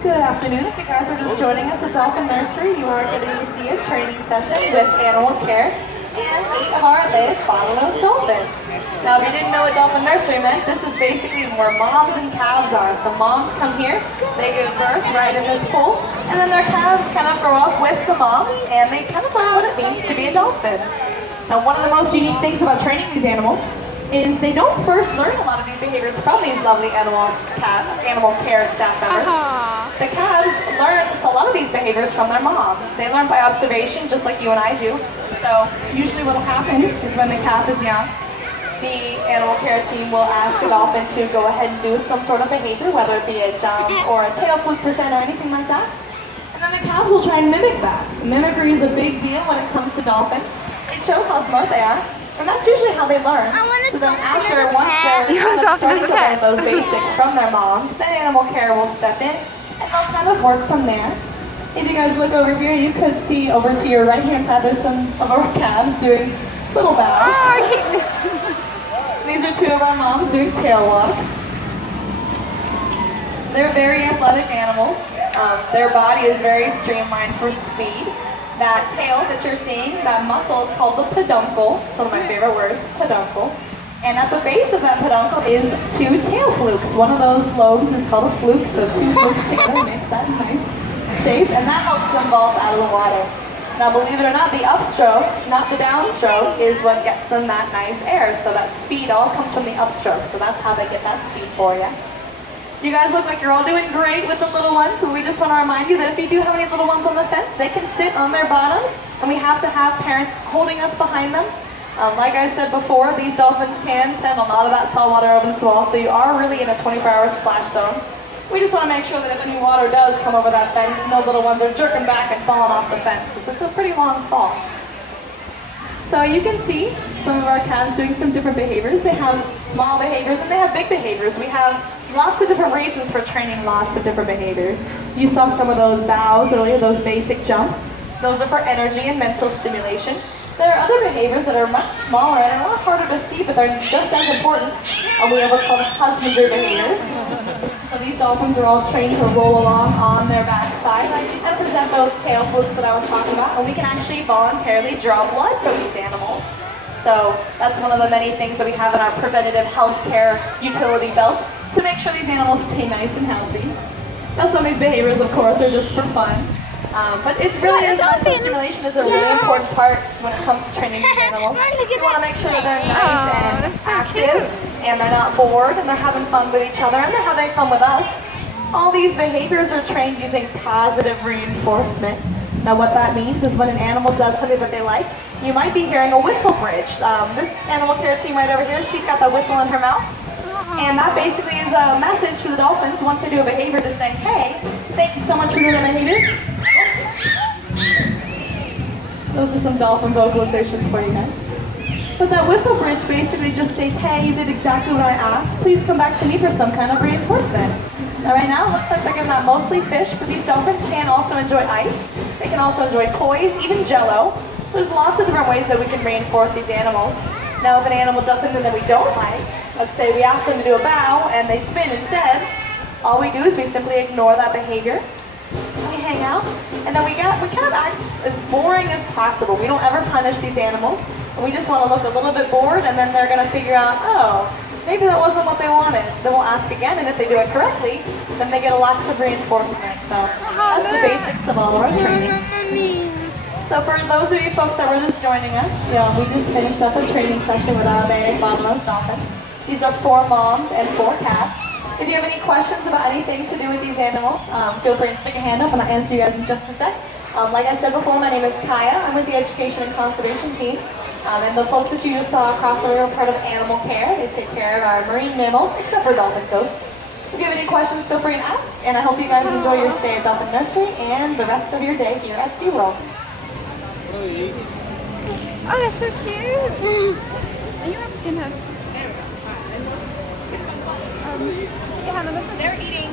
Good afternoon. If you guys are just joining us at Dolphin Nursery, you are going to see a training session with animal care and 8 of our latest bottlenose dolphins. Now, if you didn't know what Dolphin Nursery meant, this is basically where moms and calves are. So moms come here, they give birth right in this pool, and then their calves kind of grow up with the moms, and they kind of learn what it means to be a dolphin. Now, one of the most unique things about training these animals is they don't first learn a lot of these behaviors from these lovely animal care staff members. The calves learn a lot of these behaviors from their mom. They learn by observation, just like you and I do. So usually what will happen is when the calf is young, the animal care team will ask the dolphin to go ahead and do some sort of behavior, whether it be a jump or a tail fluke percent or anything like that. And then the calves will try and mimic that. Mimicry is a big deal when it comes to dolphins. It shows how smart they are. And that's usually how they learn. So then after, once they're starting to learn those basics from their moms, then animal care will step in and they'll kind of work from there. If you guys look over here, you could see over to your right-hand side, there's some of our calves doing little bows. Oh, I hate this. These are 2 of our moms doing tail walks. They're very athletic animals. Their body is very streamlined for speed. That tail that you're seeing, that muscle is called the peduncle. It's one of my favorite words, peduncle. And at the base of that peduncle is 2 tail flukes. One of those lobes is called a fluke, so 2 flukes together makes that nice shape, and that helps them vault out of the water. Now, believe it or not, the upstroke, not the downstroke, is what gets them that nice air. So that speed all comes from the upstroke, so that's how they get that speed for you. You guys look like you're all doing great with the little ones, so we just want to remind you that if you do have any little ones on the fence, they can sit on their bottoms, and we have to have parents holding us behind them. Like I said before, these dolphins can send a lot of that salt water over the wall, so you are really in a 24-hour splash zone. We just want to make sure that if any water does come over that fence, no little ones are jerking back and falling off the fence, because it's a pretty long fall. So you can see some of our calves doing some different behaviors. They have small behaviors and they have big behaviors. We have lots of different reasons for training lots of different behaviors. You saw some of those bows earlier, those basic jumps. Those are for energy and mental stimulation. There are other behaviors that are much smaller and a lot harder to see, but they're just as important. We have what's called husbandry behaviors. So these dolphins are all trained to roll along on their backside and present those tail flukes that I was talking about, and we can actually voluntarily draw blood from these animals. So that's one of the many things that we have in our preventative health care utility belt to make sure these animals stay nice and healthy. Now some of these behaviors, of course, are just for fun. But it really is, mental stimulation is a really important part when it comes to training these animals. You want to make sure that they're nice and active, and they're not bored, and they're having fun with each other, and they're having fun with us. All these behaviors are trained using positive reinforcement. Now what that means is when an animal does something that they like, you might be hearing a whistle bridge. This animal care team right over here, she's got that whistle in her mouth. And that basically is a message to the dolphins once they do a behavior to say, hey, thank you so much for doing that behavior. Those are some dolphin vocalizations for you guys. But that whistle bridge basically just states, hey, you did exactly what I asked. Please come back to me for some kind of reinforcement. Now right now it looks like they're giving out mostly fish, but these dolphins can also enjoy ice. They can also enjoy toys, even jello. So there's lots of different ways that we can reinforce these animals. Now if an animal does something that we don't like, let's say we ask them to do a bow and they spin instead, all we do is we simply ignore that behavior. We hang out, and then we kind of act as boring as possible. We don't ever punish these animals, and we just want to look a little bit bored, and then they're going to figure out, oh, maybe that wasn't what they wanted. Then we'll ask again, and if they do it correctly, then they get lots of reinforcement. So that's the basics of all of our training. So for those of you folks that were just joining us, we just finished up a training session with our Atlantic bottlenose dolphins. These are 4 moms and 4 calves. If you have any questions about anything to do with these animals, feel free to stick a hand up and I'll answer you guys in just a sec. Like I said before, my name is Kaya. I'm with the Education and Conservation team. And the folks that you just saw across the room are part of animal care. They take care of our marine mammals, except for dolphin code. If you have any questions, feel free to ask. And I hope you guys enjoy your stay at Dolphin Nursery and the rest of your day here at Seaworld. Oh, that's so cute. Are you have skin hugs? Yeah, they're eating.